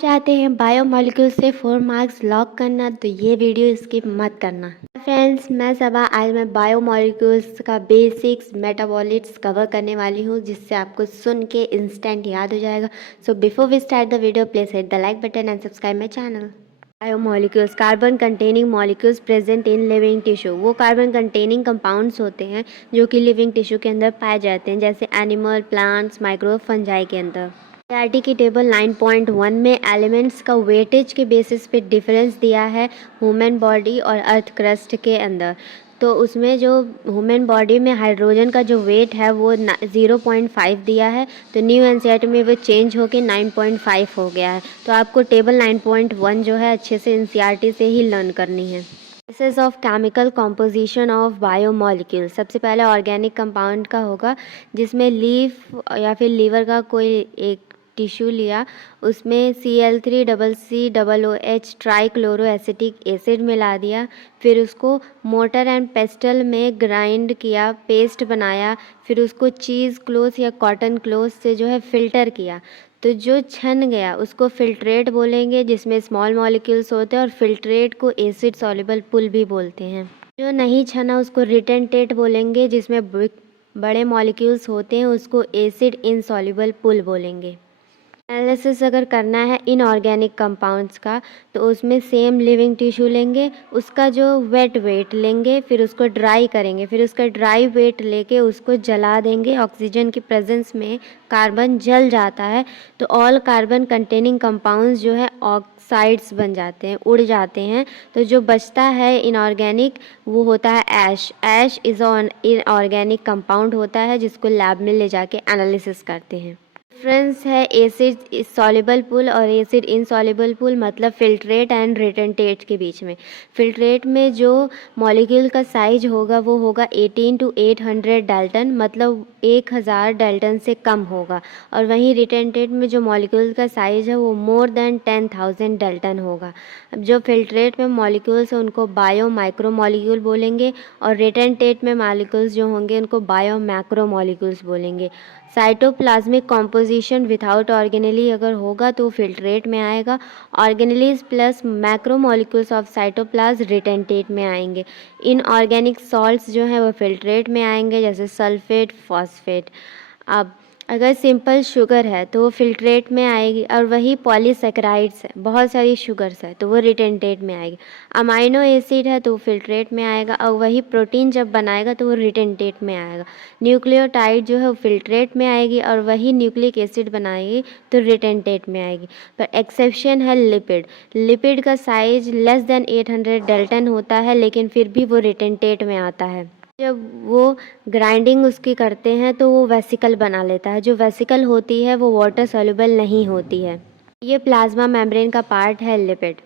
चाहते हैं बायोमोलिक्यूल से 4 मार्क्स लॉक करना तो ये वीडियो स्किप मत करना। फ्रेंड्स, मैं सबा आज मैं बायोमोलिक्यूल्स का बेसिक्स मेटाबॉलिट्स कवर करने वाली हूँ, जिससे आपको सुन के इंस्टेंट याद हो जाएगा। So before we start the video, please hit the like button and subscribe my channel. Biomolecules carbon containing molecules present in living tissue. वो कार्बन कंटेनिंग कंपाउंड्स होते हैं जो कि लिविंग टिश्यू के अंदर पाए जाते हैं, जैसे एनिमल, प्लांट्स, माइक्रो, फंजाई के अंदर। एनसीईआरटी की टेबल 9.1 में एलिमेंट्स का वेटेज के बेसिस पे डिफरेंस दिया है ह्यूमन बॉडी और अर्थ क्रस्ट के अंदर। तो उसमें जो ह्यूमन बॉडी में हाइड्रोजन का जो वेट है वो 0.5 दिया है, तो न्यू एनसीईआरटी में वो चेंज होके 9.5 हो गया है। तो आपको टेबल 9.1 जो है अच्छे से एनसीईआरटी से ही लर्न करनी है। Basis of chemical composition of biomolecule. सबसे पहले ऑर्गेनिक कंपाउंड का होगा, जिसमें लीफ या फिर लीवर का कोई एक टिश्यू लिया, उसमें Cl3CCOOH ट्राईक्लोरो एसिटिक एसिड मिला दिया, फिर उसको मोटर एंड पेस्टल में ग्राइंड किया, पेस्ट बनाया, फिर उसको चीज़ क्लोथ या कॉटन क्लोथ से जो है फ़िल्टर किया। तो जो छन गया उसको फ़िल्ट्रेट बोलेंगे, जिसमें स्मॉल मॉलिक्यूल्स होते हैं, और फ़िल्ट्रेट को एसिड सॉल्युबल पुल भी बोलते हैं। जो नहीं छना उसको रिटेंटेट बोलेंगे, जिसमें बड़े मॉलिक्यूल्स होते हैं, उसको एसिड इनसॉल्युबल पुल बोलेंगे। एनालिसिस अगर करना है इनऑर्गेनिक कंपाउंड्स का, तो उसमें सेम लिविंग टिश्यू लेंगे, उसका जो वेट वेट लेंगे, फिर उसको ड्राई करेंगे, फिर उसका ड्राई वेट लेके उसको जला देंगे। ऑक्सीजन की प्रेजेंस में कार्बन जल जाता है, तो ऑल कार्बन कंटेनिंग कंपाउंड्स जो है ऑक्साइड्स बन जाते हैं, उड़ जाते हैं। तो जो बचता है इनऑर्गेनिक वो होता है ऐश। ऐश इज़ इनऑर्गेनिक कंपाउंड होता है, जिसको लैब में ले जाके एनालिसिस करते हैं। डिफरेंस है एसिड सॉल्युबल पुल और एसिड इनसॉल्युबल पुल, मतलब फिल्ट्रेट एंड रिटेंटेट के बीच में। फिल्ट्रेट में जो मॉलिक्यूल का साइज होगा वो होगा 18 to 800 डाल्टन, मतलब 1000 डाल्टन से कम होगा। और वहीं रिटेंटेट में जो मॉलिक्यूल का साइज है वो मोर देन 10,000 डाल्टन होगा। अब जो फिल्ट्रेट में मॉलिक्यूल्स हैं उनको बायो माइक्रो मॉलिक्यूल बोलेंगे, और रिटेंटेट में मॉलिक्यूल्स जो होंगे उनको बायो मैक्रो मॉलिक्यूल्स बोलेंगे। साइटोप्लाज्मिक कॉम्पोजिशन विदाउट ऑर्गेनेली अगर होगा तो फिल्ट्रेट में आएगा। Organelles plus macromolecules of cytoplasm retentate में आएंगे। इनऑर्गेनिक सॉल्ट्स जो हैं वो फिल्ट्रेट में आएंगे, जैसे सल्फेट, फॉस्फेट। अब अगर सिंपल शुगर है तो वो फिल्ट्रेट में आएगी, और वही पॉलीसेकेराइड्स है, बहुत सारी शुगर्स है, तो वो रिटेंटेट में आएगी। अमाइनो एसिड है तो वो फिल्ट्रेट में आएगा, और वही प्रोटीन जब बनाएगा तो वो रिटेंटेट में आएगा। न्यूक्लियोटाइड जो है वो फिल्ट्रेट में आएगी, और वही न्यूक्लिक एसिड बनाएगी तो रिटेंटेट में आएगी। पर एक्सेप्शन है लिपिड। लिपिड का साइज लेस देन 800 डाल्टन होता है, लेकिन फिर भी वो रिटेंटेट में आता है। जब वो ग्राइंडिंग उसकी करते हैं तो वो वेसिकल बना लेता है। जो वेसिकल होती है वो वाटर सॉल्युबल नहीं होती है। ये प्लाज्मा मेम्ब्रेन का पार्ट है lipid.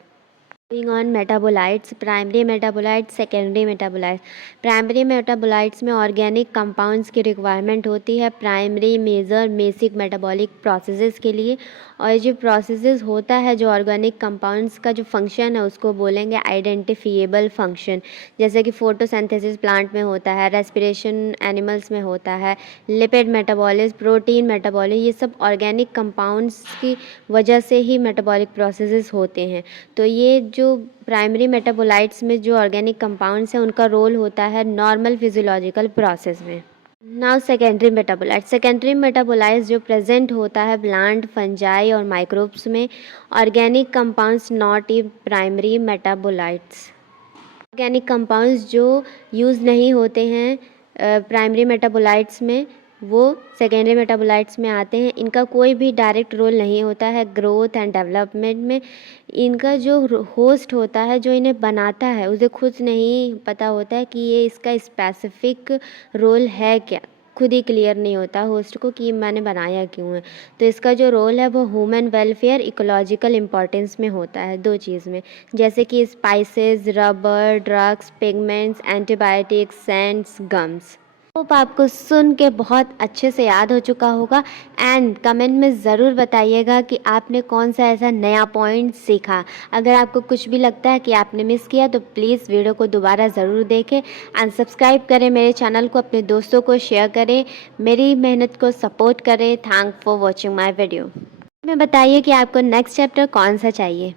Moving on metabolites, primary metabolites, secondary metabolites. Primary metabolites में ऑर्गेनिक कंपाउंड्स की रिक्वायरमेंट होती है primary major basic metabolic processes के लिए। और जो प्रोसेसेस होता है जो ऑर्गेनिक कंपाउंड्स का जो फंक्शन है उसको बोलेंगे आइडेंटिफिएबल फंक्शन। जैसे कि फोटोसिंथेसिस प्लांट में होता है, रेस्पिरेशन एनिमल्स में होता है, लिपिड मेटाबॉलिज्म, प्रोटीन मेटाबॉलिज्म, ये सब ऑर्गेनिक कंपाउंड्स की वजह से ही मेटाबॉलिक प्रोसेसेस होते हैं। तो ये जो प्राइमरी मेटाबोलाइट्स में जो ऑर्गेनिक कंपाउंड्स हैं उनका रोल होता है नॉर्मल फिजियोलॉजिकल प्रोसेस में। Now secondary metabolites. Secondary metabolites जो प्रेजेंट होता है प्लांट, फंजाई और माइक्रोब्स में। Organic compounds not in primary metabolites. Organic compounds जो यूज़ नहीं होते हैं प्राइमरी मेटाबोलाइट्स में, वो सेकेंडरी मेटाबोलाइट्स में आते हैं। इनका कोई भी डायरेक्ट रोल नहीं होता है ग्रोथ एंड डेवलपमेंट में। इनका जो होस्ट होता है जो इन्हें बनाता है उसे खुद नहीं पता होता है कि ये इसका स्पेसिफिक रोल है क्या, खुद ही क्लियर नहीं होता होस्ट को कि मैंने बनाया क्यों है। तो इसका जो रोल है वो ह्यूमन वेलफेयर, इकोलॉजिकल इम्पोर्टेंस में होता है, दो चीज़ में, जैसे कि spices, rubber, drugs, pigments, antibiotics, scents, gums. Hope आपको सुन के बहुत अच्छे से याद हो चुका होगा। एंड कमेंट में ज़रूर बताइएगा कि आपने कौन सा ऐसा नया पॉइंट सीखा। अगर आपको कुछ भी लगता है कि आपने मिस किया तो प्लीज़ वीडियो को दोबारा ज़रूर देखें एंड सब्सक्राइब करें मेरे चैनल को, अपने दोस्तों को शेयर करें, मेरी मेहनत को सपोर्ट करें। Thank for watching my video. मैं बताइए कि आपको नेक्स्ट चैप्टर कौन सा चाहिए।